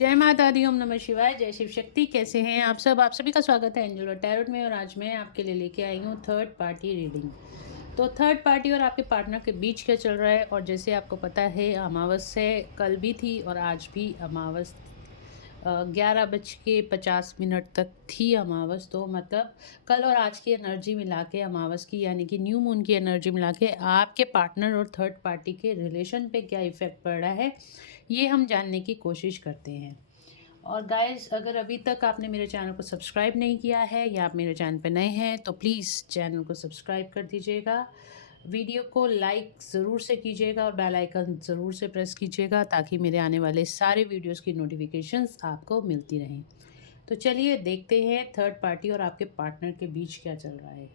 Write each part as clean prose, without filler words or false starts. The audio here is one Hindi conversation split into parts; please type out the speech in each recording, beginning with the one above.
जय माता दी, ओम नमः शिवाय, जय शिव शक्ति। कैसे हैं आप सब? आप सभी का स्वागत है एंजल और टैरोट में। और आज मैं आपके लिए लेके आई हूँ थर्ड पार्टी रीडिंग। तो थर्ड पार्टी और आपके पार्टनर के बीच क्या चल रहा है। और जैसे आपको पता है, अमावस है, कल भी थी और आज भी अमावस 11:50 तक थी अमावस। तो मतलब कल और आज की एनर्जी मिला के, अमावस की यानी कि न्यू मून की एनर्जी मिला के आपके पार्टनर और थर्ड पार्टी के रिलेशन पे क्या इफ़ेक्ट पड़ रहा है, ये हम जानने की कोशिश करते हैं। और गाइस, अगर अभी तक आपने मेरे चैनल को सब्सक्राइब नहीं किया है या आप मेरे चैनल पर नए हैं तो प्लीज़ चैनल को सब्सक्राइब कर दीजिएगा, वीडियो को लाइक ज़रूर से कीजिएगा और बेल आइकन ज़रूर से प्रेस कीजिएगा ताकि मेरे आने वाले सारे वीडियोस की नोटिफिकेशंस आपको मिलती रहें। तो चलिए देखते हैं थर्ड पार्टी और आपके पार्टनर के बीच क्या चल रहा है।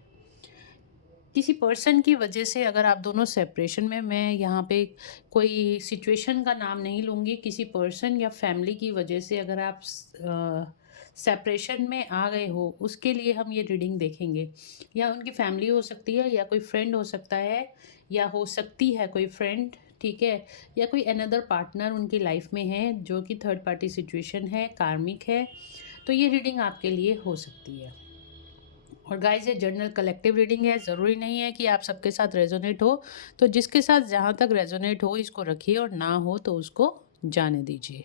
किसी पर्सन की वजह से अगर आप दोनों सेपरेशन में, मैं यहाँ पे कोई सिचुएशन का नाम नहीं लूँगी, किसी पर्सन या फैमिली की वजह से अगर आप सेपरेशन में आ गए हो, उसके लिए हम ये रीडिंग देखेंगे। या उनकी फैमिली हो सकती है, या कोई फ्रेंड हो सकता है, या हो सकती है कोई फ्रेंड, ठीक है, या कोई अनदर पार्टनर उनकी लाइफ में है जो कि थर्ड पार्टी सिचुएशन है, कार्मिक है। तो ये रीडिंग आपके लिए हो सकती है। और गाइस, ये जनरल कलेक्टिव रीडिंग है, ज़रूरी नहीं है कि आप सबके साथ रेजोनेट हो। तो जिसके साथ जहाँ तक रेजोनेट हो इसको रखिए, और ना हो तो उसको जाने दीजिए।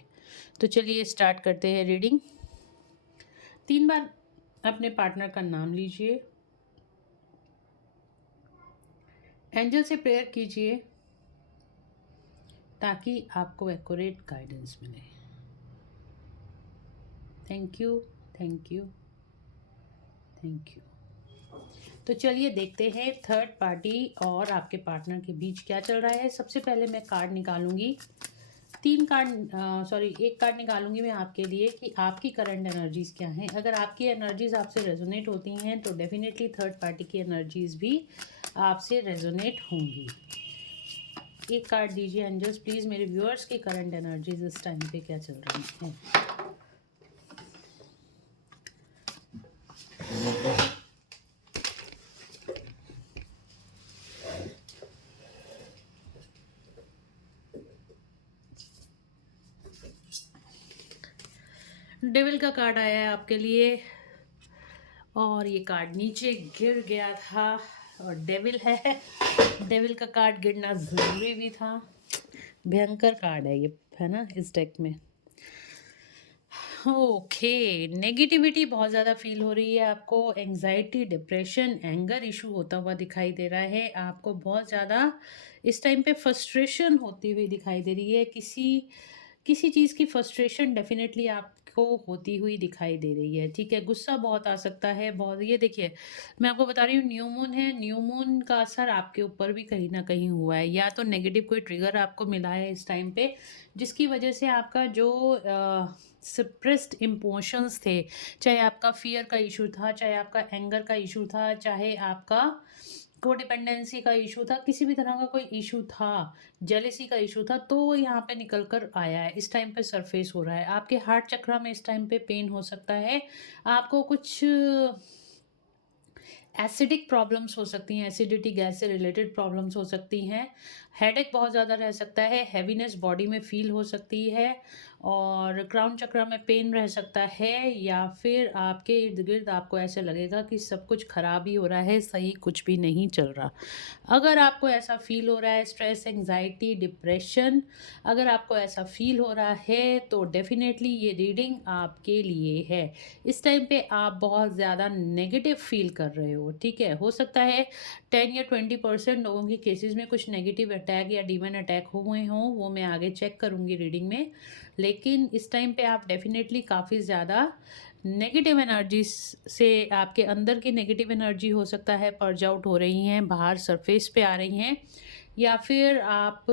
तो चलिए स्टार्ट करते हैं रीडिंग। 3 बार अपने पार्टनर का नाम लीजिए, एंजल से प्रेयर कीजिए ताकि आपको एक्यूरेट गाइडेंस मिले। Thank you, thank you, thank you. तो चलिए देखते हैं थर्ड पार्टी और आपके पार्टनर के बीच क्या चल रहा है। सबसे पहले मैं कार्ड निकालूंगी, 3 कार्ड, सॉरी, 1 कार्ड निकालूंगी मैं आपके लिए कि आपकी करंट एनर्जीज क्या हैं। अगर आपकी एनर्जीज आपसे रेजोनेट होती हैं तो डेफिनेटली थर्ड पार्टी की एनर्जीज भी आपसे रेजोनेट होंगी। 1 कार्ड दीजिए एंजल्स प्लीज, मेरे व्यूअर्स की करंट एनर्जीज इस टाइम पे क्या चल रही हैं। डेविल का कार्ड आया है आपके लिए, और ये कार्ड नीचे गिर गया था, और डेविल है। डेविल का कार्ड गिरना ज़रूरी भी था, भयंकर कार्ड है ये, है ना, इस डेक में। ओके, नेगेटिविटी बहुत ज़्यादा फील हो रही है आपको, एंजाइटी, डिप्रेशन, एंगर इशू होता हुआ दिखाई दे रहा है आपको। बहुत ज़्यादा इस टाइम पे फ्रस्ट्रेशन होती हुई दिखाई दे रही है, किसी किसी चीज़ की फ्रस्ट्रेशन डेफिनेटली आपको होती हुई दिखाई दे रही है, ठीक है। गुस्सा बहुत आ सकता है, बहुत। ये देखिए, मैं आपको बता रही हूँ, न्यू मून है, न्यू मून का असर आपके ऊपर भी कहीं ना कहीं हुआ है, या तो नेगेटिव कोई ट्रिगर आपको मिला है इस टाइम पे, जिसकी वजह से आपका जो सप्रेस्ड इमोशंस थे, चाहे आपका फियर का इशू था, चाहे आपका एंगर का इशू था, चाहे आपका कोडिपेंडेंसी का इशू था, किसी भी तरह का कोई इशू था, जेलेसी का इशू था, तो वो यहाँ पे निकल कर आया है, इस टाइम पे सरफेस हो रहा है। आपके हार्ट चक्रा में इस टाइम पे पेन हो सकता है, आपको कुछ एसिडिक प्रॉब्लम्स हो सकती हैं, एसिडिटी गैस से रिलेटेड प्रॉब्लम्स हो सकती हैं, हेडेक बहुत ज़्यादा रह सकता है, हैवीनेस बॉडी में फील हो सकती है, और क्राउन चक्र में पेन रह सकता है, या फिर आपके इर्द गिर्द आपको ऐसे लगेगा कि सब कुछ खराब ही हो रहा है, सही कुछ भी नहीं चल रहा। अगर आपको ऐसा फील हो रहा है, स्ट्रेस, एंजाइटी, डिप्रेशन, अगर आपको ऐसा फील हो रहा है तो डेफिनेटली ये रीडिंग आपके लिए है। इस टाइम पे आप बहुत ज़्यादा नेगेटिव फील कर रहे हो, ठीक है। हो सकता है 10 या 20% लोगों के केसेस में कुछ नेगेटिव अटैक या डीमन अटैक हुए हों, वो मैं आगे चेक करूँगी रीडिंग में। लेकिन इस टाइम पे आप डेफिनेटली काफ़ी ज़्यादा नेगेटिव एनर्जी से, आपके अंदर की नेगेटिव एनर्जी हो सकता है पर्ज आउट हो रही हैं, बाहर सरफेस पे आ रही हैं, या फिर आप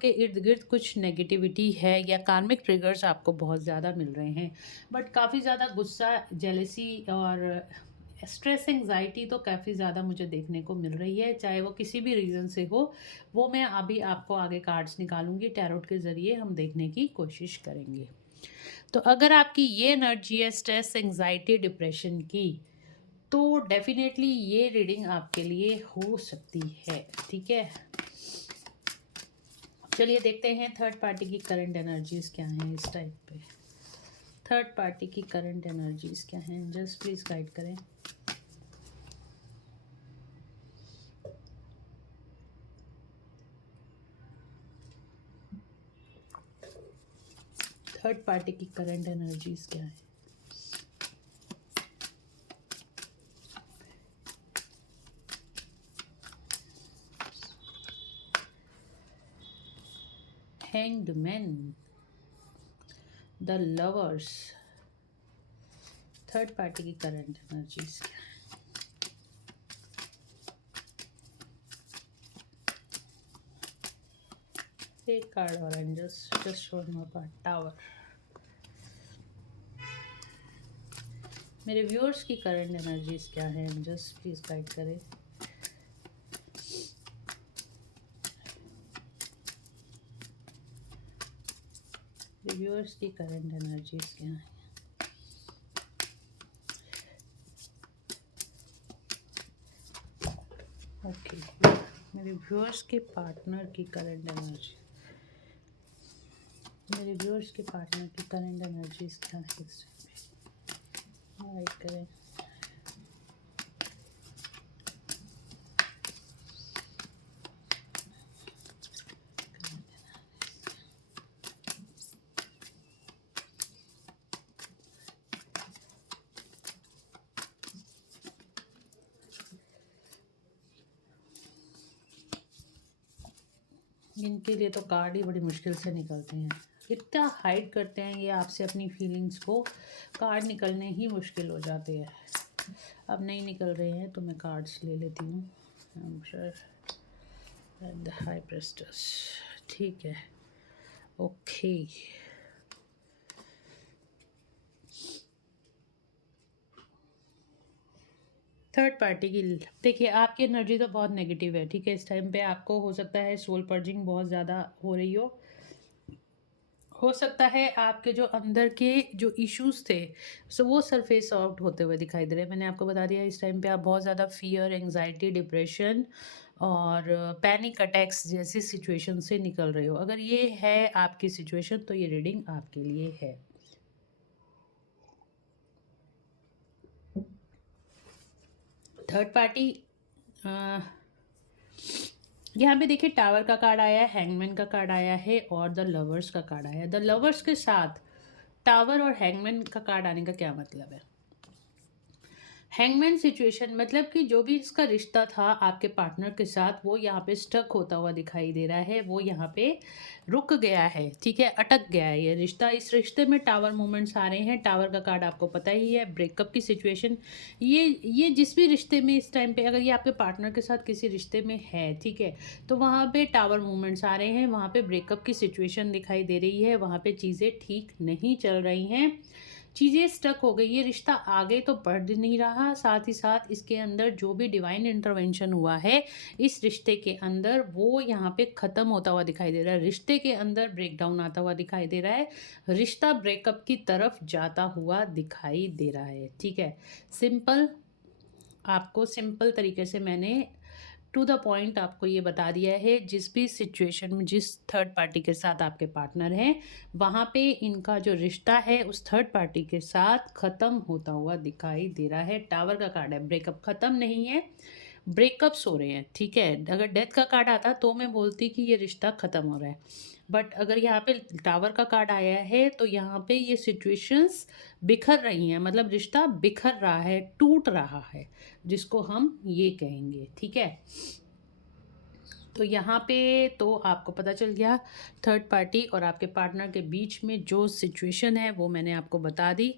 के इर्द गिर्द कुछ नेगेटिविटी है, या कार्मिक ट्रिगर्स आपको बहुत ज़्यादा मिल रहे हैं। बट काफ़ी ज़्यादा गुस्सा, जेलेसी और स्ट्रेस, एंजाइटी तो काफ़ी ज़्यादा मुझे देखने को मिल रही है, चाहे वो किसी भी रीज़न से हो। वो मैं अभी आपको आगे कार्ड्स निकालूंगी, टैरोट के ज़रिए हम देखने की कोशिश करेंगे। तो अगर आपकी ये एनर्जी है स्ट्रेस, एंजाइटी, डिप्रेशन की, तो डेफिनेटली ये रीडिंग आपके लिए हो सकती है, ठीक है। चलिए देखते हैं थर्ड पार्टी की करंट एनर्जीज क्या हैं इस टाइप पे। थर्ड पार्टी की करंट एनर्जीज क्या हैं, जस्ट प्लीज गाइड करें। थर्ड पार्टी की करंट एनर्जीज क्या है। Hanged man, the lovers, third party की करंट एनर्जीज क्या है। एक कार्ड और जस्ट शोइंग अप टावर। मेरे व्यूअर्स की करंट एनर्जीज क्या है, जस्ट प्लीज गाइड करें। व्यूअर्स की करंट एनर्जीज क्या है। ओके, मेरे व्यूअर्स के पार्टनर की करंट एनर्जी, मेरे व्यूअर्स के पार्टनर की करंट एनर्जीज क्या है इस टाइम पे, गाइड करें। इनके लिए तो कार्ड ही बड़ी मुश्किल से निकलते हैं, इतना हाइड करते हैं ये आपसे अपनी फीलिंग्स को, कार्ड निकलने ही मुश्किल हो जाते हैं। अब नहीं निकल रहे हैं तो मैं कार्ड्स ले लेती हूँ। एम्परर एंड द हाई प्रेस्टेस, ठीक है, ओके। थर्ड पार्टी की, देखिए आपकी एनर्जी तो बहुत नेगेटिव है, ठीक है। इस टाइम पे आपको हो सकता है सोल पर्जिंग बहुत ज़्यादा हो रही हो सकता है आपके जो अंदर के जो इश्यूज थे सो वो सरफेस आउट होते हुए दिखाई दे रहे हैं। मैंने आपको बता दिया इस टाइम पे आप बहुत ज़्यादा फियर, एंजाइटी, डिप्रेशन और पैनिक अटैक्स जैसी सिचुएशन से निकल रहे हो। अगर ये है आपकी सिचुएशन तो ये रीडिंग आपके लिए है। थर्ड पार्टी, यहाँ पे देखिए टावर का कार्ड आया है, हैंगमैन का कार्ड आया है और द लवर्स का कार्ड आया है। द लवर्स के साथ टावर और हैंगमैन का कार्ड आने का क्या मतलब है। हैंगमैन सिचुएशन मतलब कि जो भी इसका रिश्ता था आपके पार्टनर के साथ वो यहाँ पे स्टक होता हुआ दिखाई दे रहा है, वो यहाँ पे रुक गया है, ठीक है, अटक गया है ये रिश्ता। इस रिश्ते में टावर मोमेंट्स आ रहे हैं। टावर का कार्ड आपको पता ही है, ब्रेकअप की सिचुएशन। ये जिस भी रिश्ते में इस टाइम पे अगर ये आपके पार्टनर के साथ किसी रिश्ते में है, ठीक है, तो वहाँ पे टावर मूवमेंट्स आ रहे हैं, वहाँ पे ब्रेकअप की सिचुएशन दिखाई दे रही है, वहाँ पे चीज़ें ठीक नहीं चल रही हैं, चीज़ें स्टक हो गई, ये रिश्ता आगे तो बढ़ नहीं रहा। साथ ही साथ इसके अंदर जो भी डिवाइन इंटरवेंशन हुआ है इस रिश्ते के अंदर वो यहाँ पे ख़त्म होता हुआ दिखाई दे रहा है। रिश्ते के अंदर ब्रेकडाउन आता हुआ दिखाई दे रहा है, रिश्ता ब्रेकअप की तरफ जाता हुआ दिखाई दे रहा है, ठीक है। सिंपल, आपको सिंपल तरीके से मैंने टू द पॉइंट आपको ये बता दिया है। जिस भी सिचुएशन में जिस थर्ड पार्टी के साथ आपके पार्टनर हैं वहाँ पे इनका जो रिश्ता है उस थर्ड पार्टी के साथ ख़त्म होता हुआ दिखाई दे रहा है। टावर का कार्ड है, ब्रेकअप ख़त्म नहीं है, ब्रेकअप्स हो रहे हैं, ठीक है। अगर डेथ का कार्ड आता तो मैं बोलती कि ये रिश्ता ख़त्म हो रहा है, बट अगर यहाँ पे टावर का कार्ड आया है तो यहाँ पे ये सिचुएशंस बिखर रही हैं, मतलब रिश्ता बिखर रहा है, टूट रहा है, जिसको हम ये कहेंगे, ठीक है। तो यहाँ पे तो आपको पता चल गया थर्ड पार्टी और आपके पार्टनर के बीच में जो सिचुएशन है वो मैंने आपको बता दी।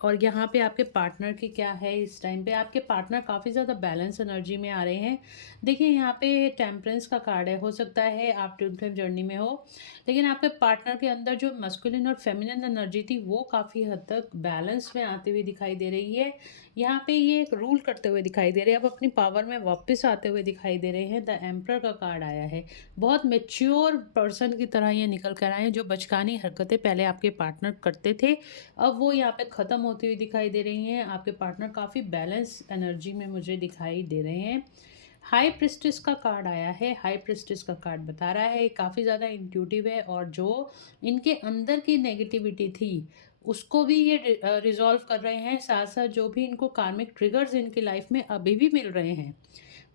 और यहाँ पे आपके पार्टनर की क्या है, इस टाइम पे आपके पार्टनर काफ़ी ज़्यादा बैलेंस एनर्जी में आ रहे हैं। देखिए यहाँ पे टेम्परेंस का कार्ड है, हो सकता है आप ट्विन फ्लेम जर्नी में हो, लेकिन आपके पार्टनर के अंदर जो मस्कुलिन और फेमिनिन एनर्जी थी वो काफ़ी हद तक बैलेंस में आती हुई दिखाई दे रही है। यहाँ पे ये एक रूल करते हुए दिखाई दे रहे हैं, अब अपनी पावर में वापस आते हुए दिखाई दे रहे हैं। द एम्परर का कार्ड आया है, बहुत मेच्योर पर्सन की तरह ये निकल कर आए हैं। जो बचकानी हरकतें पहले आपके पार्टनर करते थे अब वो यहाँ पे ख़त्म होती हुई दिखाई दे रही हैं। आपके पार्टनर काफ़ी बैलेंस एनर्जी में मुझे दिखाई दे रहे हैं। हाई प्रिस्टिस का कार्ड आया है, हाई प्रिस्टिस का कार्ड बता रहा है काफ़ी ज़्यादा इंट्यूटिव है और जो इनके अंदर की नेगेटिविटी थी उसको भी ये रिज़ॉल्व कर रहे हैं, साथ-साथ जो भी इनको कार्मिक ट्रिगर्स इनकी लाइफ़ में अभी भी मिल रहे हैं।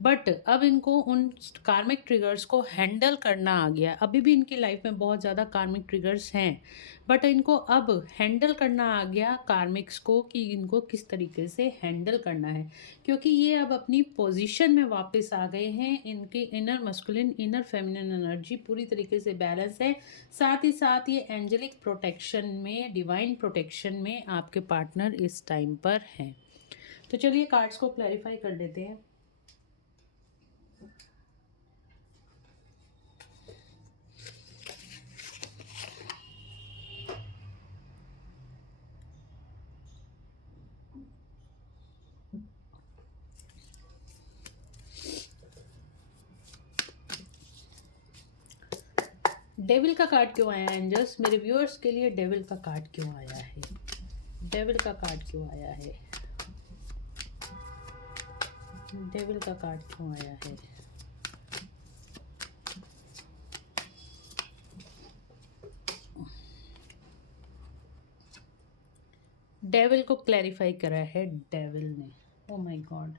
बट अब इनको उन कार्मिक ट्रिगर्स को हैंडल करना आ गया है। अभी भी इनकी लाइफ में बहुत ज़्यादा कार्मिक ट्रिगर्स हैं, बट इनको अब हैंडल करना आ गया कार्मिक्स को कि इनको किस तरीके से हैंडल करना है, क्योंकि ये अब अपनी पोजीशन में वापस आ गए हैं। इनकी inner masculine inner feminine energy पूरी तरीके से बैलेंस है। साथ ही साथ ये एंजेलिक प्रोटेक्शन में, डिवाइन प्रोटेक्शन में आपके पार्टनर इस टाइम पर हैं। तो चलिए कार्ड्स को क्लैरिफाई कर लेते हैं। डेविल का कार्ड क्यों आया है एंजल्स? मेरे व्यूअर्स के लिए डेविल का कार्ड क्यों आया है? डेविल का कार्ड क्यों आया है? डेविल का कार्ड क्यों आया है? डेविल को क्लैरिफाई करा है डेविल ने। ओ माय गॉड,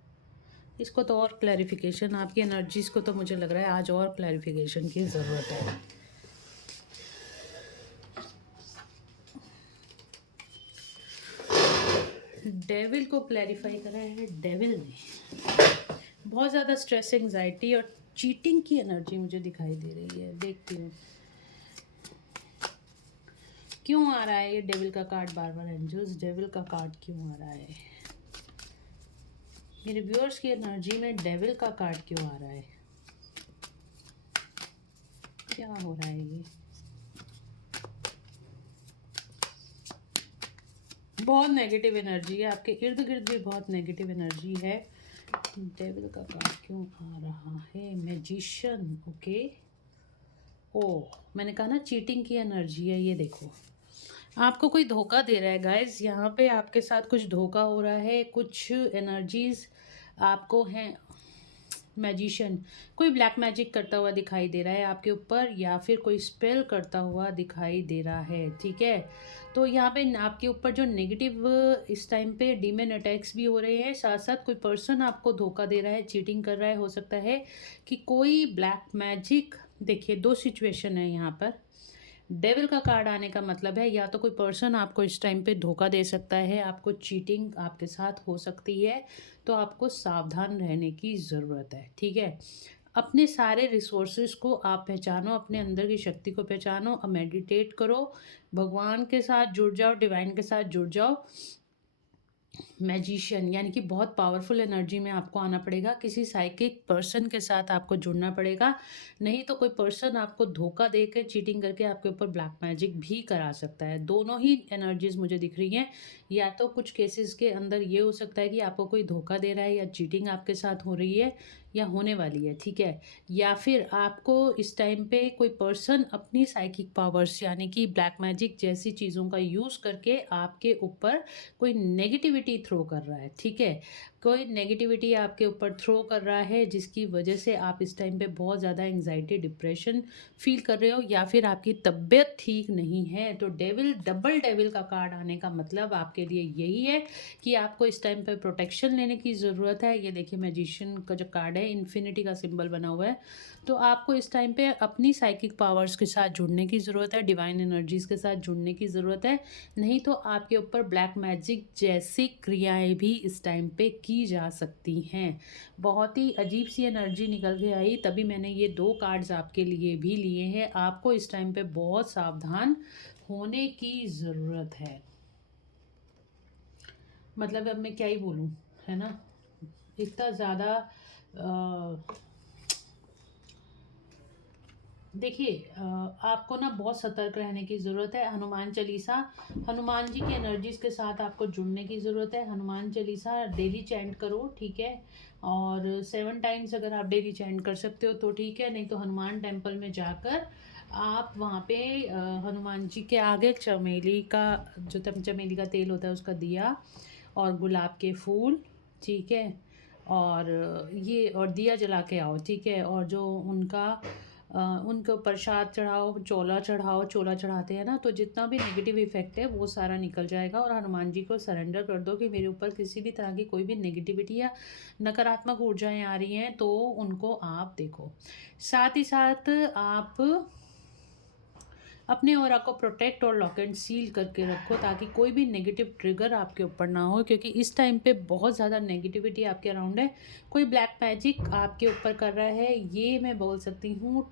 इसको तो और क्लैरिफिकेशन, आपकी एनर्जीज को तो मुझे लग रहा है आज और क्लैरिफिकेशन की ज़रूरत है। डेविल को क्लैरिफाई करा है डेविल ने। बहुत ज़्यादा स्ट्रेस, एंजाइटी और चीटिंग की एनर्जी मुझे दिखाई दे रही है। देखती हूँ क्यों आ रहा है ये डेविल का कार्ड बार बार एंजल्स। डेविल का कार्ड क्यों आ रहा है? मेरे व्यूअर्स की एनर्जी में डेविल का कार्ड क्यों आ रहा है? क्या हो रहा है ये? बहुत नेगेटिव एनर्जी है, आपके इर्द गिर्द भी बहुत नेगेटिव एनर्जी है। डेविल का कार्ड क्यों आ रहा है? Magician, okay. ओह, मैंने कहा ना चीटिंग की एनर्जी है। ये देखो, आपको कोई धोखा दे रहा है गाइस। यहाँ पे आपके साथ कुछ धोखा हो रहा है। कुछ एनर्जीज आपको हैं। मैजिशियन, कोई ब्लैक मैजिक करता हुआ दिखाई दे रहा है आपके ऊपर, या फिर कोई स्पेल करता हुआ दिखाई दे रहा है, ठीक है। तो यहाँ पे आपके ऊपर जो नेगेटिव इस टाइम पे डीमन अटैक्स भी हो रहे हैं, साथ साथ कोई पर्सन आपको धोखा दे रहा है, चीटिंग कर रहा है। हो सकता है कि कोई ब्लैक मैजिक, देखिए दो सिचुएशन है यहाँ पर। डेविल का कार्ड आने का मतलब है या तो कोई पर्सन आपको इस टाइम पे धोखा दे सकता है, आपको चीटिंग आपके साथ हो सकती है, तो आपको सावधान रहने की ज़रूरत है, ठीक है। अपने सारे रिसोर्सेज को आप पहचानो, अपने अंदर की शक्ति को पहचानो, अब मेडिटेट करो, भगवान के साथ जुड़ जाओ, डिवाइन के साथ जुड़ जाओ। मैजिशियन यानी कि बहुत पावरफुल एनर्जी में आपको आना पड़ेगा। किसी साइकिक पर्सन के साथ आपको जुड़ना पड़ेगा, नहीं तो कोई पर्सन आपको धोखा दे के, चीटिंग करके आपके ऊपर ब्लैक मैजिक भी करा सकता है। दोनों ही एनर्जीज मुझे दिख रही हैं। या तो कुछ केसेस के अंदर ये हो सकता है कि आपको कोई धोखा दे रहा है या चीटिंग आपके साथ हो रही है या होने वाली है, ठीक है। या फिर आपको इस टाइम पे कोई पर्सन अपनी साइकिक पावर्स यानी कि ब्लैक मैजिक जैसी चीज़ों का यूज़ करके आपके ऊपर कोई नेगेटिविटी थ्रो कर रहा है, ठीक है। कोई नेगेटिविटी आपके ऊपर थ्रो कर रहा है, जिसकी वजह से आप इस टाइम पे बहुत ज़्यादा एंग्जाइटी, डिप्रेशन फील कर रहे हो, या फिर आपकी तबीयत ठीक नहीं है। तो डेविल, डबल डेविल का कार्ड आने का मतलब आपके लिए यही है कि आपको इस टाइम पे प्रोटेक्शन लेने की ज़रूरत है। ये देखिए मैजिशियन का जो कार्ड है, इन्फिनिटी का सिंबल बना हुआ है। तो आपको इस टाइम पे अपनी साइकिक पावर्स के साथ जुड़ने की ज़रूरत है, डिवाइन एनर्जीज़ के साथ जुड़ने की ज़रूरत है। नहीं तो आपके ऊपर ब्लैक मैजिक जैसी क्रियाएं भी इस टाइम पे की जा सकती हैं। बहुत ही अजीब सी एनर्जी निकल के आई, तभी मैंने ये दो कार्ड्स आपके लिए भी लिए हैं। आपको इस टाइम पे बहुत सावधान होने की ज़रूरत है। मतलब अब मैं क्या ही बोलूँ, है ना। इतना ज़्यादा देखिए, आपको ना बहुत सतर्क रहने की ज़रूरत है। हनुमान चालीसा, हनुमान जी की एनर्जीज़ के साथ आपको जुड़ने की ज़रूरत है। हनुमान चालीसा डेली चैंट करो, ठीक है। और 7 टाइम्स अगर आप डेली चैंट कर सकते हो तो ठीक है, नहीं तो हनुमान टेम्पल में जाकर आप वहाँ पे हनुमान जी के आगे चमेली का, जो चमेली का तेल होता है उसका दिया, और गुलाब के फूल, ठीक है। और ये और दिया जला के आओ, ठीक है। और जो उनका उनके प्रसाद चढ़ाओ, चोला चढ़ाओ, चोला चढ़ाते हैं ना, तो जितना भी नेगेटिव इफेक्ट है वो सारा निकल जाएगा। और हनुमान जी को सरेंडर कर दो कि मेरे ऊपर किसी भी तरह की कोई भी नेगेटिविटी या नकारात्मक ऊर्जाएं आ रही हैं तो उनको आप देखो। साथ ही साथ आप अपने ऑरा को प्रोटेक्ट और लॉक एंड सील करके रखो ताकि कोई भी नेगेटिव ट्रिगर आपके ऊपर ना हो, क्योंकि इस टाइम पे बहुत ज़्यादा नेगेटिविटी आपके अराउंड है। कोई ब्लैक मैजिक आपके ऊपर कर रहा है, ये मैं बोल सकती हूँ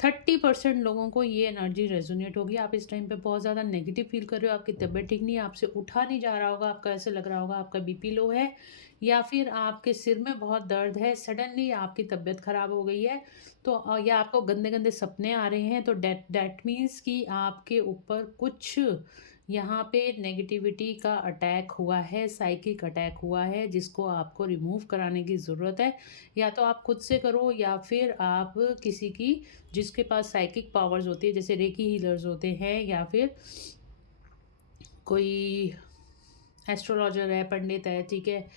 30% लोगों को ये एनर्जी रेजोनेट होगी। आप इस टाइम पे बहुत ज़्यादा नेगेटिव फील कर रहे हो, आपकी तबीयत ठीक नहीं है, आपसे उठा नहीं जा रहा होगा, आपका ऐसे लग रहा होगा आपका बीपी लो है, या फिर आपके सिर में बहुत दर्द है, सडनली आपकी तबीयत ख़राब हो गई है, तो या आपको गंदे गंदे सपने आ रहे हैं, तो डैट मीन्स कि आपके ऊपर कुछ यहाँ पे नेगेटिविटी का अटैक हुआ है, साइकिक अटैक हुआ है, जिसको आपको रिमूव कराने की ज़रूरत है। या तो आप खुद से करो या फिर आप किसी की, जिसके पास साइकिक पावर्स होती है, जैसे रेकी हीलर्स होते हैं, या फिर कोई एस्ट्रोलॉजर है, पंडित है, ठीक है,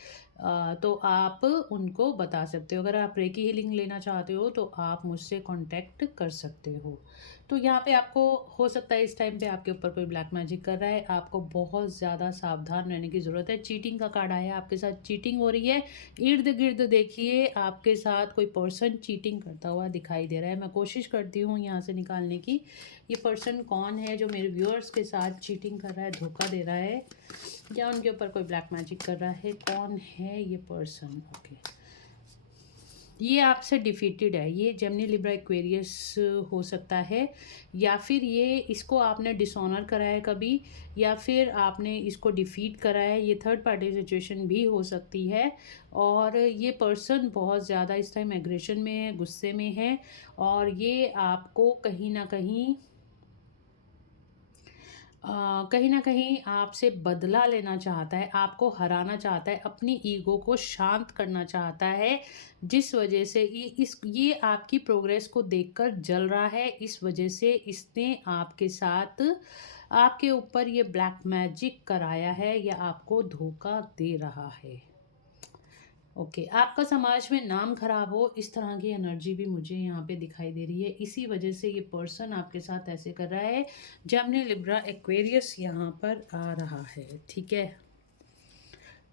तो आप उनको बता सकते हो। अगर आप रेकी हीलिंग लेना चाहते हो तो आप मुझसे कांटेक्ट कर सकते हो। तो यहाँ पे आपको हो सकता है इस टाइम पे आपके ऊपर कोई ब्लैक मैजिक कर रहा है, आपको बहुत ज़्यादा सावधान रहने की ज़रूरत है। चीटिंग का कार्ड आया है, आपके साथ चीटिंग हो रही है। इर्द गिर्द देखिए, आपके साथ कोई पर्सन चीटिंग करता हुआ दिखाई दे रहा है। मैं कोशिश करती हूँ यहाँ से निकालने की, ये पर्सन कौन है जो मेरे व्यूअर्स के साथ चीटिंग कर रहा है, धोखा दे रहा है, या उनके ऊपर कोई ब्लैक मैजिक कर रहा है, कौन है ये पर्सन। ओके, ये आपसे डिफीटेड है, ये जेमिनी लिब्रा एक्वेरियस हो सकता है, या फिर ये इसको आपने डिसऑनर करा है कभी, या फिर आपने इसको डिफीट करा है। ये थर्ड पार्टी सिचुएशन भी हो सकती है। और ये पर्सन बहुत ज़्यादा इस टाइम एग्रेशन में है, गुस्से में है, और ये आपको कहीं ना कहीं आपसे बदला लेना चाहता है, आपको हराना चाहता है, अपनी ईगो को शांत करना चाहता है, जिस वजह से ये आपकी प्रोग्रेस को देखकर जल रहा है। इस वजह से इसने आपके साथ, आपके ऊपर ये ब्लैक मैजिक कराया है या आपको धोखा दे रहा है। ओके, आपका समाज में नाम खराब हो, इस तरह की एनर्जी भी मुझे यहाँ पे दिखाई दे रही है। इसी वजह से ये पर्सन आपके साथ ऐसे कर रहा है। जेमिनी लिब्रा एक्वेरियस यहाँ पर आ रहा है, ठीक है।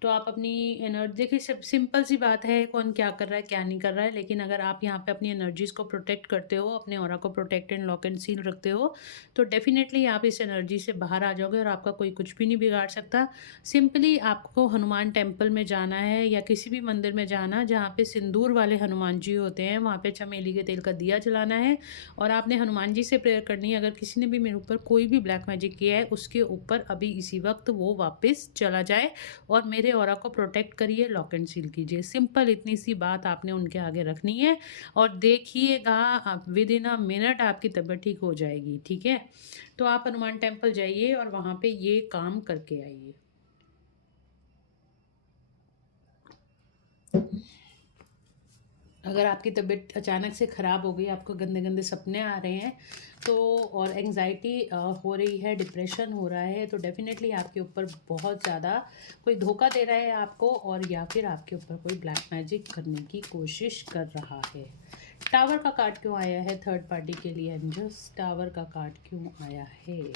तो आप अपनी एनर्जी देखिए, सब सिंपल सी बात है, कौन क्या कर रहा है क्या नहीं कर रहा है, लेकिन अगर आप यहाँ पे अपनी एनर्जीज़ को प्रोटेक्ट करते हो, अपने ऑरा को protect and lock and seal रखते हो, तो डेफिनेटली आप इस एनर्जी से बाहर आ जाओगे और आपका कोई कुछ भी नहीं बिगाड़ सकता। सिंपली आपको हनुमान टेम्पल में जाना है या किसी भी मंदिर में जाना जहाँ पे सिंदूर वाले हनुमान जी होते हैं, वहाँ पे चमेली के तेल का दिया जलाना है, और आपने हनुमान जी से प्रेयर करनी है, अगर किसी ने भी मेरे ऊपर कोई भी ब्लैक मैजिक किया है उसके ऊपर अभी इसी वक्त वो वापस चला जाए, और मेरे ऑरा को प्रोटेक्ट करिए, लॉक एंड सील कीजिए। सिंपल इतनी सी बात आपने उनके आगे रखनी है, और देखिएगा विद इन अ मिनट आपकी तबीयत ठीक हो जाएगी, ठीक है। तो आप हनुमान टेम्पल जाइए और वहाँ पे ये काम करके आइए। अगर आपकी तबीयत अचानक से ख़राब हो गई, आपको गंदे गंदे सपने आ रहे हैं, तो और एंग्जाइटी हो रही है, डिप्रेशन हो रहा है, तो डेफिनेटली आपके ऊपर बहुत ज़्यादा कोई धोखा दे रहा है आपको, और या फिर आपके ऊपर कोई ब्लैक मैजिक करने की कोशिश कर रहा है। टावर का कार्ड क्यों आया है थर्ड पार्टी के लिए एंजल्स? टावर का कार्ड क्यों आया है?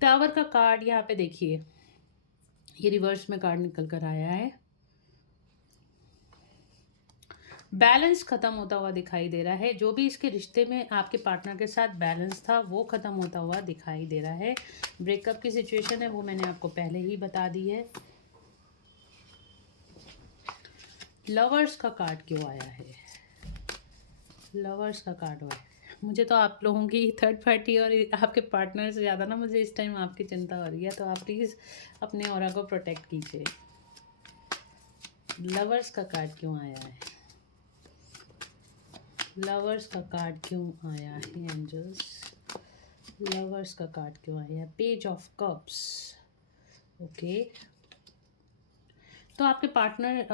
टावर का कार्ड यहाँ पे देखिए, ये रिवर्स में कार्ड निकल कर आया है। बैलेंस खत्म होता हुआ दिखाई दे रहा है। जो भी इसके रिश्ते में आपके पार्टनर के साथ बैलेंस था वो खत्म होता हुआ दिखाई दे रहा है। ब्रेकअप की सिचुएशन है वो मैंने आपको पहले ही बता दी है। लवर्स का कार्ड क्यों आया है? लवर्स का कार्ड आया है। मुझे तो आप लोगों की थर्ड पार्टी और आपके पार्टनर से ज़्यादा ना मुझे इस टाइम आपकी चिंता हो रही है, तो आप प्लीज़ अपने ऑरा को प्रोटेक्ट कीजिए। लवर्स का कार्ड क्यों आया है? लवर्स का कार्ड क्यों आया है एंजल्स? लवर्स का कार्ड क्यों आया है? Page of cups. ओके, तो आपके पार्टनर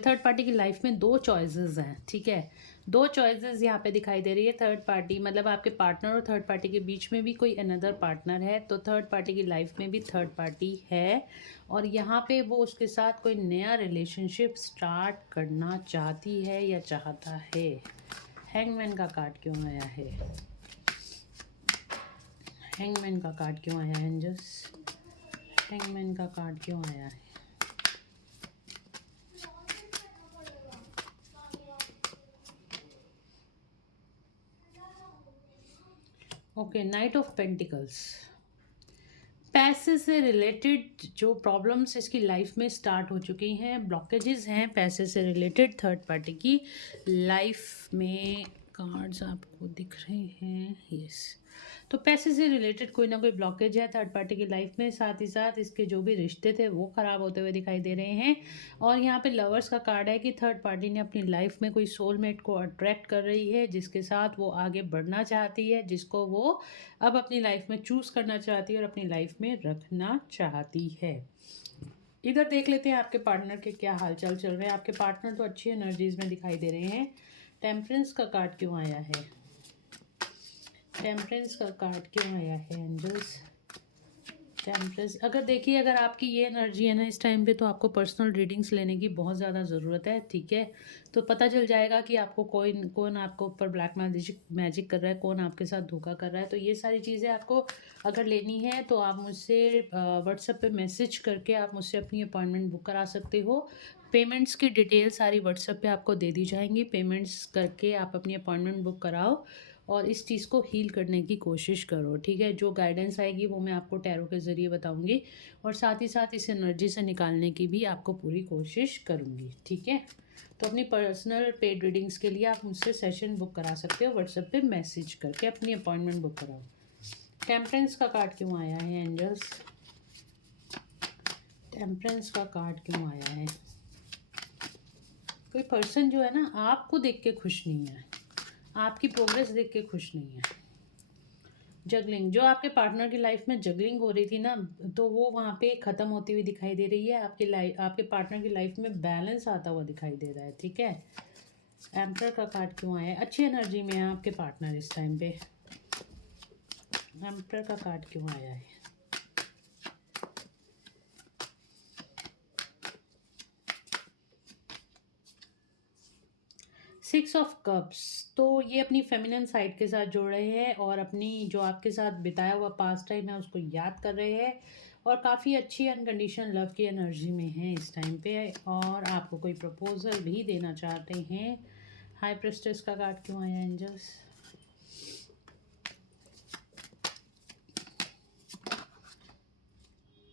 थर्ड पार्टी की लाइफ में दो चॉइसेस हैं, ठीक है। दो चॉइसेस यहाँ पे दिखाई दे रही है। थर्ड पार्टी मतलब आपके पार्टनर और थर्ड पार्टी के बीच में भी कोई अनदर पार्टनर है, तो थर्ड पार्टी की लाइफ में भी थर्ड पार्टी है, और यहाँ पे वो उसके साथ कोई नया रिलेशनशिप स्टार्ट करना चाहती है या चाहता है। हैंगमैन का कार्ड क्यों आया है? हैंगमैन का कार्ड क्यों आया है एंजल्स? हैंगमैन का कार्ड क्यों आया है? Okay, night of pentacles. पैसे से रिलेटेड जो प्रॉब्लम्स इसकी लाइफ में स्टार्ट हो चुकी हैं, ब्लॉकेजेस हैं पैसे से रिलेटेड थर्ड पार्टी की लाइफ में। कार्ड्स आपको दिख रहे हैं, यस। तो पैसे से रिलेटेड कोई ना कोई ब्लॉकेज है थर्ड पार्टी की लाइफ में, साथ ही साथ इसके जो भी रिश्ते थे वो ख़राब होते हुए दिखाई दे रहे हैं। और यहाँ पे लवर्स का कार्ड है कि थर्ड पार्टी ने अपनी लाइफ में कोई सोलमेट को अट्रैक्ट कर रही है, जिसके साथ वो आगे बढ़ना चाहती है, जिसको वो अब अपनी लाइफ में चूज़ करना चाहती है और अपनी लाइफ में रखना चाहती है। इधर देख लेते हैं आपके पार्टनर के क्या हालचाल चल रहे हैं। आपके पार्टनर तो अच्छी एनर्जीज में दिखाई दे रहे हैं। टेम्परेंस का कार्ड क्यों आया है? टेम्परेंस का कार्ड क्यों आया है एंजल्स? टेम्परेंस, अगर देखिए अगर आपकी ये एनर्जी है ना इस टाइम पे, तो आपको पर्सनल रीडिंग्स लेने की बहुत ज़्यादा ज़रूरत है, ठीक है। तो पता चल जाएगा कि आपको कौन आपको ऊपर ब्लैक मैजिक कर रहा है, कौन आपके साथ धोखा कर रहा है। तो ये सारी चीज़ें आपको अगर लेनी है तो आप मुझसे व्हाट्सएप पे मैसेज करके आप मुझसे अपनी अपॉइंटमेंट बुक करा सकते हो। पेमेंट्स की डिटेल सारी व्हाट्सएप पे आपको दे दी जाएंगी। पेमेंट्स करके आप अपनी अपॉइंटमेंट बुक कराओ और इस चीज़ को हील करने की कोशिश करो, ठीक है। जो गाइडेंस आएगी वो मैं आपको टैरो के ज़रिए बताऊंगी और साथ ही साथ इस एनर्जी से निकालने की भी आपको पूरी कोशिश करूंगी, ठीक है। तो अपनी पर्सनल पेड रीडिंग्स के लिए आप मुझसे सेशन बुक करा सकते हो व्हाट्सएप पे मैसेज करके, अपनी अपॉइंटमेंट बुक कराओ। टेम्परेंस का कार्ड क्यों आया है एंजल्स? टेम्परेंस का कार्ड क्यों आया है? कोई पर्सन जो है ना आपको देख के खुश नहीं है, आपकी प्रोग्रेस देख के खुश नहीं है। जगलिंग, जो आपके पार्टनर की लाइफ में जगलिंग हो रही थी ना, तो वो वहाँ पे ख़त्म होती हुई दिखाई दे रही है। आपके पार्टनर की लाइफ में बैलेंस आता हुआ दिखाई दे रहा है, ठीक है। एम्परर का कार्ड क्यों आया है? अच्छी एनर्जी में है आपके पार्टनर इस टाइम पे। एम्परर का कार्ड क्यों आया है? सिक्स ऑफ कप्स, तो ये अपनी फेमिनिन साइड के साथ जोड़ रहे हैं और अपनी जो आपके साथ बिताया हुआ पास्ट टाइम है उसको याद कर रहे हैं और काफ़ी अच्छी अनकंडीशनल लव की एनर्जी में है इस टाइम पे और आपको कोई प्रपोजल भी देना चाहते हैं। हाई प्रेस्टेस का कार्ड क्यों आया angels?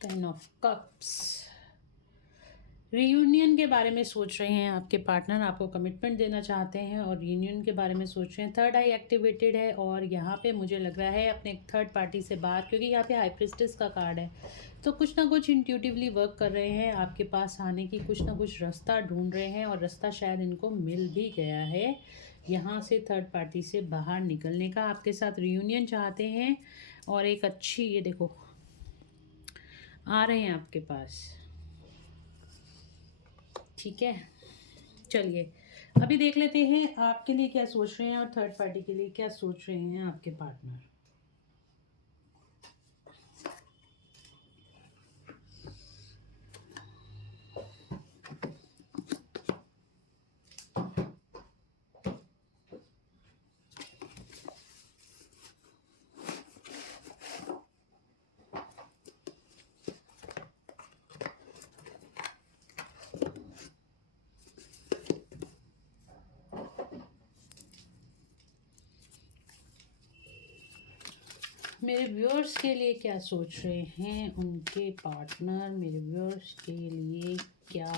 Ten of cups, reunion के बारे में सोच रहे हैं आपके पार्टनर, आपको कमिटमेंट देना चाहते हैं और रीयूनियन के बारे में सोच रहे हैं। थर्ड आई एक्टिवेटेड है और यहाँ पे मुझे लग रहा है अपने थर्ड पार्टी से बात, क्योंकि यहाँ पे हाई प्रिस्टेस का कार्ड है, तो कुछ ना कुछ इंट्यूटिवली वर्क कर रहे हैं आपके पास आने की, कुछ ना कुछ रास्ता ढूंढ रहे हैं और रास्ता शायद इनको मिल भी गया है यहाँ से थर्ड पार्टी से बाहर निकलने का। आपके साथ रीयूनियन चाहते हैं और एक अच्छी, ये देखो आ रहे हैं आपके पास, ठीक है। चलिए अभी देख लेते हैं आपके लिए क्या सोच रहे हैं और थर्ड पार्टी के लिए क्या सोच रहे हैं आपके पार्टनर। मेरे व्यूअर्स के लिए क्या सोच रहे हैं उनके पार्टनर, मेरे व्यूअर्स के लिए क्या,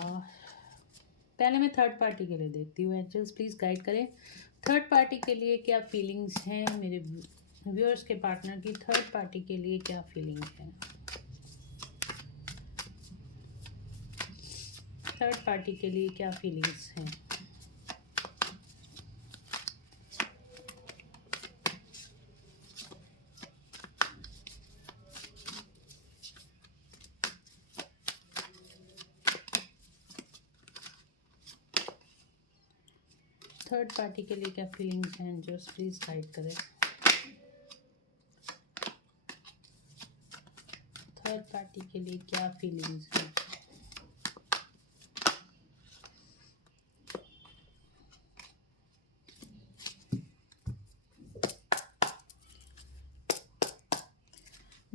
पहले मैं थर्ड पार्टी के लिए देखती हूँ। एंजल्स प्लीज़ गाइड करें थर्ड पार्टी के लिए क्या फीलिंग्स हैं, मेरे व्यूअर्स के पार्टनर की थर्ड पार्टी के लिए क्या फीलिंग है। थर्ड पार्टी के लिए क्या फीलिंग्स हैं। थर्ड पार्टी के लिए क्या फीलिंग्स हैं एंजल्स प्लीज़ गाइड करें। थर्ड पार्टी के लिए क्या फीलिंग्स हैं।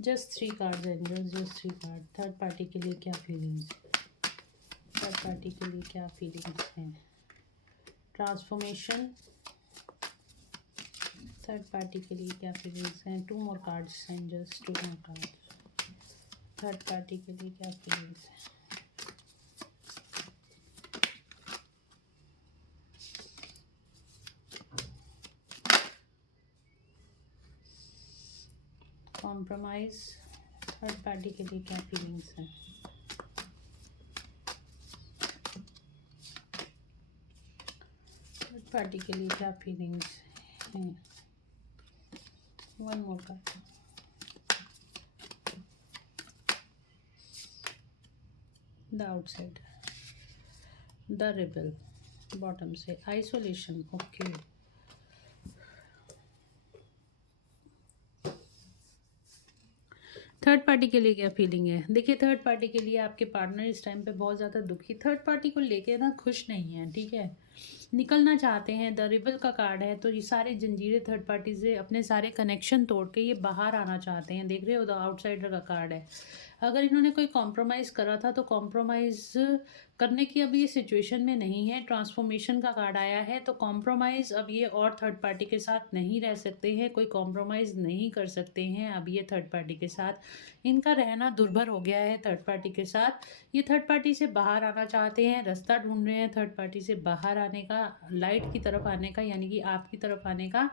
Just 3 cards angels, just 3 card. Third party के लिए क्या फीलिंग्स, थर्ड पार्टी के लिए क्या फीलिंग्स हैं? ट्रांसफॉर्मेशन, थर्ड पार्टी के लिए क्या फीलिंग्स हैं? 2 more cards angels, 2 more cards. Third party के लिए क्या फीलिंग्स हैं? कॉम्प्रोमाइज, थर्ड पार्टी के लिए क्या फीलिंग्स हैं? थर्ड पार्टी के लिए क्या फीलिंग्स हैं? 1 more card. The outside, the rebel, bottom से आइसोलेशन। ओके, थर्ड पार्टी के लिए क्या फीलिंग है? देखिए, थर्ड पार्टी के लिए आपके पार्टनर इस टाइम पे बहुत ज़्यादा दुखी, थर्ड पार्टी को लेके ना खुश नहीं है, ठीक है, निकलना चाहते हैं। द रिबल का कार्ड है, तो ये सारी जंजीरें थर्ड पार्टी से, अपने सारे कनेक्शन तोड़ के ये बाहर आना चाहते हैं। देख रहे हो, द आउटसाइडर का कार्ड है। अगर इन्होंने कोई कॉम्प्रोमाइज़ करा था तो कॉम्प्रोमाइज़ करने की अभी ये सिचुएशन में नहीं है। ट्रांसफॉर्मेशन का कार्ड आया है, तो कॉम्प्रोमाइज़ अब ये और थर्ड पार्टी के साथ नहीं रह सकते हैं, कोई कॉम्प्रोमाइज़ नहीं कर सकते हैं अब ये थर्ड पार्टी के साथ। इनका रहना दुर्भर हो गया है थर्ड पार्टी के साथ। ये थर्ड पार्टी से बाहर आना चाहते हैं, रास्ता ढूंढ रहे हैं थर्ड पार्टी से बाहर आने का, लाइट की तरफ आने का, यानी कि आपकी तरफ आने का।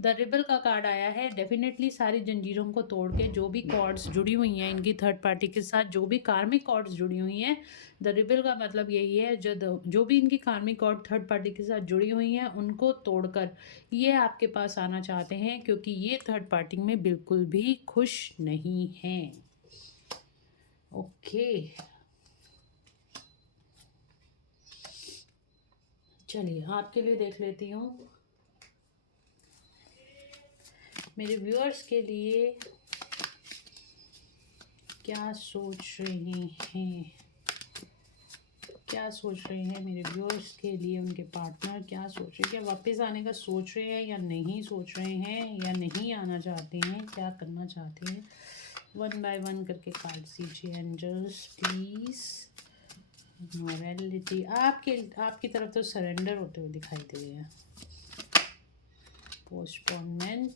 द रिबल का कार्ड आया है। डेफिनेटली सारी जंजीरों को तोड़ के, जो भी कॉर्ड्स जुड़ी हुई हैं इनकी थर्ड पार्टी के साथ, जो भी कार्मिक कॉर्ड्स जुड़ी हुई हैं, द रिबल का मतलब यही है, जो भी इनकी कार्मिक कॉर्ड थर्ड पार्टी के साथ जुड़ी हुई हैं उनको तोड़कर ये आपके पास आना चाहते हैं, क्योंकि ये थर्ड पार्टी में बिल्कुल भी खुश नहीं हैं। ओके, चलिए आपके लिए देख लेती हूँ, मेरे व्यूअर्स के लिए क्या सोच रहे हैं, क्या सोच रहे हैं मेरे व्यूअर्स के लिए उनके पार्टनर, क्या सोच रहे हैं, क्या वापस आने का सोच रहे हैं या नहीं सोच रहे हैं, या नहीं आना चाहते हैं, क्या करना चाहते हैं? 1 बाय 1 करके कार्ड दीजिए एंजल्स प्लीज़। मॉरलिटी, आपकी तरफ तो सरेंडर होते हुए दिखाई दे रहे हैं। पोस्टपोनमेंट,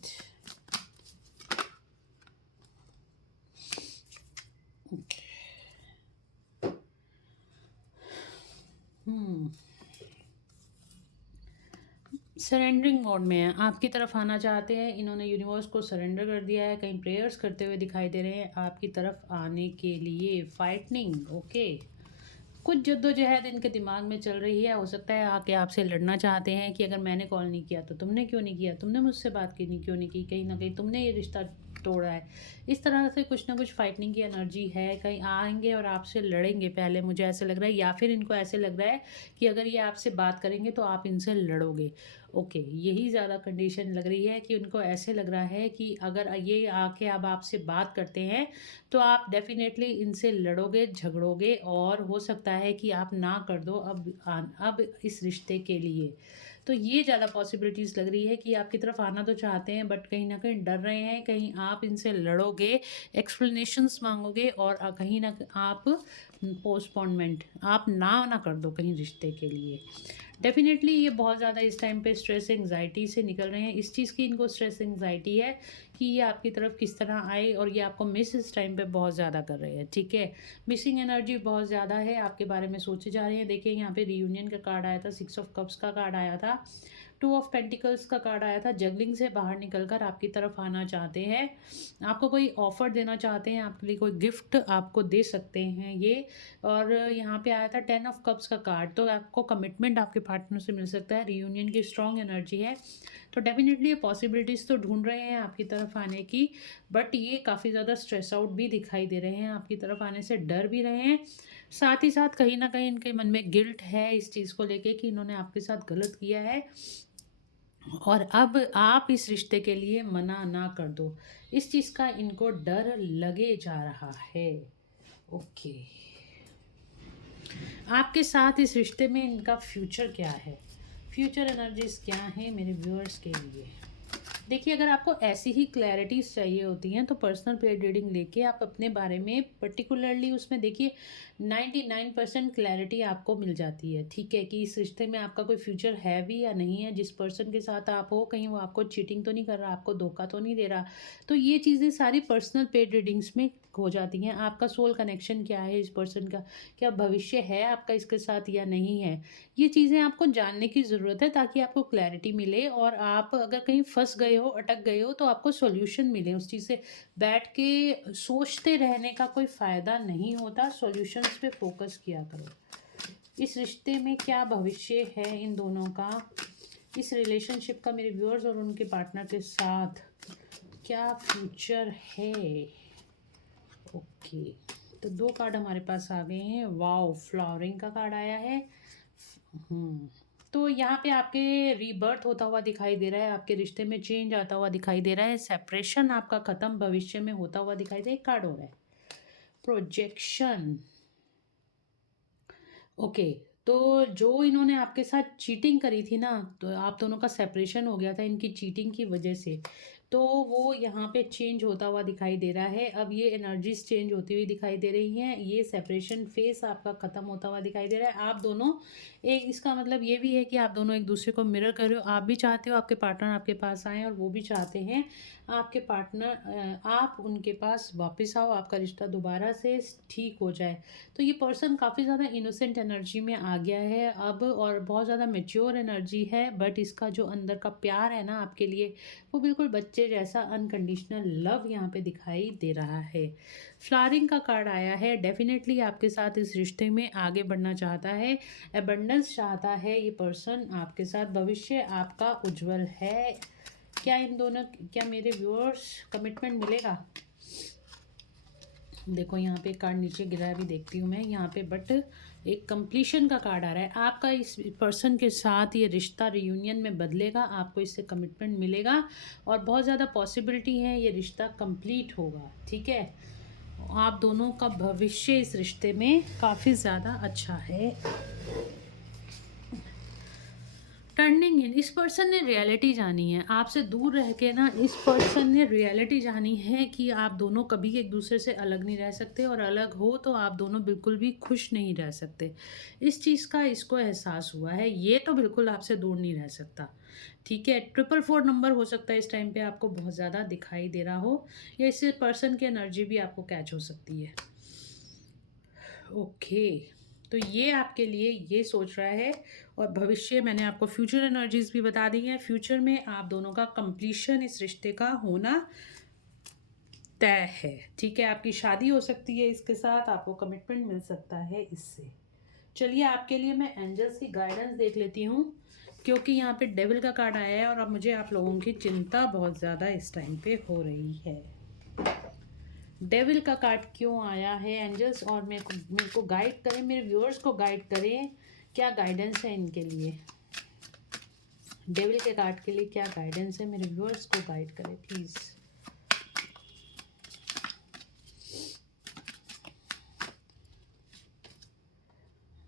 सरेंडरिंग मोड में है, आपकी तरफ आना चाहते हैं। इन्होंने यूनिवर्स को सरेंडर कर दिया है, कहीं प्रेयर्स करते हुए दिखाई दे रहे हैं आपकी तरफ आने के लिए। फाइटिंग, ओके, कुछ जद्दोजहद इनके दिमाग में चल रही है। हो सकता है आके आपसे लड़ना चाहते हैं कि अगर मैंने कॉल नहीं किया तो तुमने क्यों नहीं किया, तुमने मुझसे बात की नहीं क्यों नहीं की, कहीं ना कहीं तुमने ये रिश्ता तोड़ा है। इस तरह से कुछ ना कुछ फाइटिंग की एनर्जी है, कहीं आएंगे और आपसे लड़ेंगे पहले, मुझे ऐसे लग रहा है, या फिर इनको ऐसे लग रहा है कि अगर ये आपसे बात करेंगे तो आप इनसे लड़ोगे। ओके, यही ज़्यादा कंडीशन लग रही है कि उनको ऐसे लग रहा है कि अगर ये आके अब आपसे बात करते हैं तो आप डेफिनेटली इनसे लड़ोगे, झगड़ोगे, और हो सकता है कि आप ना कर दो अब इस रिश्ते के लिए। तो ये ज़्यादा पॉसिबिलिटीज़ लग रही है कि आपकी तरफ आना तो चाहते हैं, बट कहीं ना कहीं डर रहे हैं, कहीं आप इनसे लड़ोगे, एक्सप्लेनेशंस मांगोगे, और कहीं ना आप पोस्टपोनमेंट आप ना कर दो कहीं रिश्ते के लिए। डेफिनेटली ये बहुत ज़्यादा इस टाइम पे स्ट्रेस एंग्जाइटी से निकल रहे हैं। इस चीज़ की इनको स्ट्रेस एंग्जाइटी है कि ये आपकी तरफ किस तरह आए, और ये आपको मिस इस टाइम पे बहुत ज़्यादा कर रहे हैं, ठीक है। मिसिंग एनर्जी बहुत ज़्यादा है, आपके बारे में सोचे जा रहे हैं। देखिए, यहाँ पे रियूनियन का कार्ड आया था, 6 ऑफ कप्स का कार्ड आया था, 2 ऑफ पेंटिकल्स का कार्ड आया था। जगलिंग से बाहर निकलकर आपकी तरफ आना चाहते हैं, आपको कोई ऑफ़र देना चाहते हैं, आपके लिए कोई गिफ्ट आपको दे सकते हैं ये। और यहाँ पे आया था 10 ऑफ कप्स का कार्ड, तो आपको कमिटमेंट आपके पार्टनर से मिल सकता है। रियूनियन की स्ट्रॉन्ग एनर्जी है, तो डेफिनेटली ये पॉसिबिलिटीज़ तो ढूंढ रहे हैं आपकी तरफ आने की, बट ये काफ़ी ज़्यादा स्ट्रेस आउट भी दिखाई दे रहे हैं, आपकी तरफ आने से डर भी रहे हैं। साथ ही साथ कहीं ना कहीं इनके मन में गिल्ट है इस चीज़ को लेके कि इन्होंने आपके साथ गलत किया है, और अब आप इस रिश्ते के लिए मना ना कर दो, इस चीज़ का इनको डर लगे जा रहा है। ओके, आपके साथ इस रिश्ते में इनका फ्यूचर क्या है, फ्यूचर एनर्जीज क्या है मेरे व्यूअर्स के लिए? देखिए, अगर आपको ऐसी ही क्लैरिटीज़ चाहिए होती हैं तो पर्सनल पेड रीडिंग लेके आप अपने बारे में पर्टिकुलरली उसमें देखिए 99% क्लैरिटी आपको मिल जाती है, ठीक है? कि इस रिश्ते में आपका कोई फ्यूचर है भी या नहीं है, जिस पर्सन के साथ आप हो कहीं वो आपको चीटिंग तो नहीं कर रहा, आपको धोखा तो नहीं दे रहा। तो ये चीज़ें सारी पर्सनल पेड रीडिंग्स में हो जाती हैं। आपका सोल कनेक्शन क्या है इस पर्सन का, क्या भविष्य है आपका इसके साथ या नहीं है? ये चीज़ें आपको जानने की ज़रूरत है ताकि आपको क्लैरिटी मिले और आप अगर कहीं फँस गए हो, अटक गए हो तो आपको सॉल्यूशन मिले उस चीज़ से। बैठ के सोचते रहने का कोई फ़ायदा नहीं होता, सॉल्यूशंस पे फ़ोकस किया करो। इस रिश्ते में क्या भविष्य है इन दोनों का? इस रिलेशनशिप का मेरे व्यूअर्स और उनके पार्टनर के साथ क्या फ्यूचर है? ओके, तो 2 कार्ड हमारे पास आ गए हैं। वॉव! फ्लावरिंग का कार्ड आया है। हुँ। तो यहाँ पे आपके रीबर्थ होता हुआ दिखाई दे रहा है, आपके रिश्ते में चेंज आता हुआ दिखाई दे रहा है, सेपरेशन आपका ख़त्म भविष्य में होता हुआ दिखाई दे। एक कार्ड हो रहा है, प्रोजेक्शन। ओके, तो जो इन्होंने आपके साथ चीटिंग करी थी ना, तो आप दोनों का सेपरेशन हो गया था इनकी चीटिंग की वजह से। तो वो यहाँ पे चेंज होता हुआ दिखाई दे रहा है। अब ये एनर्जीज़ चेंज होती हुई दिखाई दे रही हैं। ये सेपरेशन फेज़ आपका ख़त्म होता हुआ दिखाई दे रहा है। आप दोनों एक इसका मतलब ये भी है कि आप दोनों एक-दूसरे को मिरर कर रहे हो। आप भी चाहते हो आपके पार्टनर आपके पास आएँ और वो भी चाहते हैं आपके पार्टनर आप उनके पास वापस आओ, आपका रिश्ता दोबारा से ठीक हो जाए। तो ये पर्सन काफ़ी ज़्यादा इनोसेंट एनर्जी में आ गया है अब और बहुत ज़्यादा मैच्योर एनर्जी है, बट इसका जो अंदर का प्यार है ना आपके लिए, वो बिल्कुल बच्चे जैसा अनकंडीशनल लव यहाँ पे दिखाई दे रहा है। फ्लावरिंग का कार्ड आया है, डेफिनेटली आपके साथ इस रिश्ते में आगे बढ़ना चाहता है, एबंडेंस चाहता है ये पर्सन आपके साथ, भविष्य आपका उज्जवल है। क्या इन दोनों क्या मेरे व्यूअर्स कमिटमेंट मिलेगा? देखो यहाँ पे कार्ड नीचे गिरा है, अभी देखती हूँ मैं यहाँ पे, बट एक कंप्लीशन का कार्ड आ रहा है। आपका इस पर्सन के साथ ये रिश्ता रियूनियन में बदलेगा, आपको इससे कमिटमेंट मिलेगा और बहुत ज़्यादा पॉसिबिलिटी है ये रिश्ता कंप्लीट होगा, ठीक है? आप दोनों का भविष्य इस रिश्ते में काफ़ी ज़्यादा अच्छा है। टर्निंग इन, इस पर्सन ने रियलिटी जानी है आपसे दूर रह के ना, इस पर्सन ने रियलिटी जानी है कि आप दोनों कभी एक दूसरे से अलग नहीं रह सकते और अलग हो तो आप दोनों बिल्कुल भी खुश नहीं रह सकते। इस चीज़ का इसको एहसास हुआ है, ये तो बिल्कुल आपसे दूर नहीं रह सकता, ठीक है? 444 नंबर हो सकता है इस टाइम पे आपको बहुत ज़्यादा दिखाई दे रहा हो, या इस पर्सन की एनर्जी भी आपको कैच हो सकती है। ओके, तो ये आपके लिए ये सोच रहा है और भविष्य मैंने आपको फ्यूचर एनर्जीज भी बता दी हैं। फ्यूचर में आप दोनों का कंप्लीशन इस रिश्ते का होना तय है, ठीक है? आपकी शादी हो सकती है इसके साथ, आपको कमिटमेंट मिल सकता है इससे। चलिए आपके लिए मैं एंजल्स की गाइडेंस देख लेती हूँ, क्योंकि यहाँ पे डेविल का कार्ड आया है और अब मुझे आप लोगों की चिंता बहुत ज़्यादा इस टाइम पे हो रही है। डेविल का कार्ड क्यों आया है एंजल्स, और मेरे को गाइड करें, मेरे व्यूअर्स को गाइड करें, क्या गाइडेंस है इनके लिए? डेविल के कार्ड के लिए क्या गाइडेंस है, मेरे व्यूअर्स को गाइड करें please.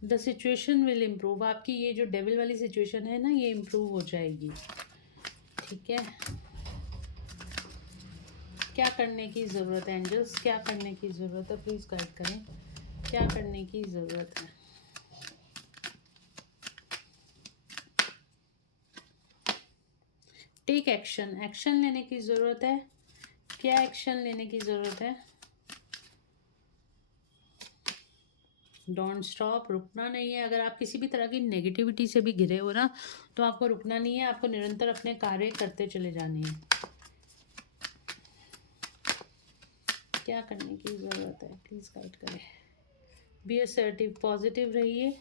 The situation will improve, आपकी ये जो डेविल वाली सिचुएशन है ना ये इम्प्रूव हो जाएगी, ठीक है? क्या करने की ज़रूरत है एंजल्स, क्या करने की ज़रूरत है, प्लीज़ गाइड करें, क्या करने की ज़रूरत है? टेक एक्शन, एक्शन लेने की ज़रूरत है। क्या एक्शन लेने की ज़रूरत है? डोंट स्टॉप, रुकना नहीं है। अगर आप किसी भी तरह की नेगेटिविटी से भी घिरे हो ना, तो आपको रुकना नहीं है, आपको निरंतर अपने कार्य करते चले जाने हैं। क्या करने की ज़रूरत है, प्लीज़ गाइड करें। बी असर्टिव, पॉजिटिव रहिए।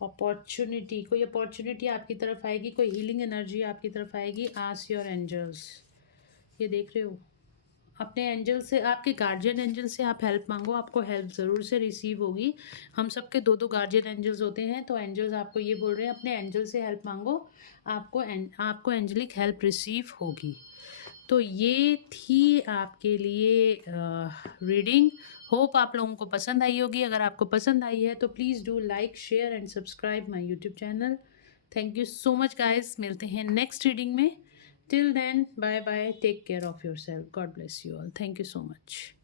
अपॉर्चुनिटी, कोई अपॉर्चुनिटी आपकी तरफ आएगी, कोई हीलिंग एनर्जी आपकी तरफ आएगी। आस्क योर एंजल्स, ये देख रहे हो, अपने एंजल से, आपके गार्जियन एंजल से आप हेल्प मांगो, आपको हेल्प ज़रूर से रिसीव होगी। हम सबके दो दो गार्जियन एंजल्स होते हैं, तो एंजल्स आपको ये बोल रहे हैं अपने एंजल से हेल्प मांगो, आपको एंजलिक हेल्प रिसीव होगी। तो ये थी आपके लिए रीडिंग। होप आप लोगों को पसंद आई होगी। अगर आपको पसंद आई है तो please do like share and subscribe my YouTube channel. Thank you so much guys, मिलते हैं नेक्स्ट रीडिंग में। Till then, bye bye. Take care of yourself. God bless you all. Thank you so much.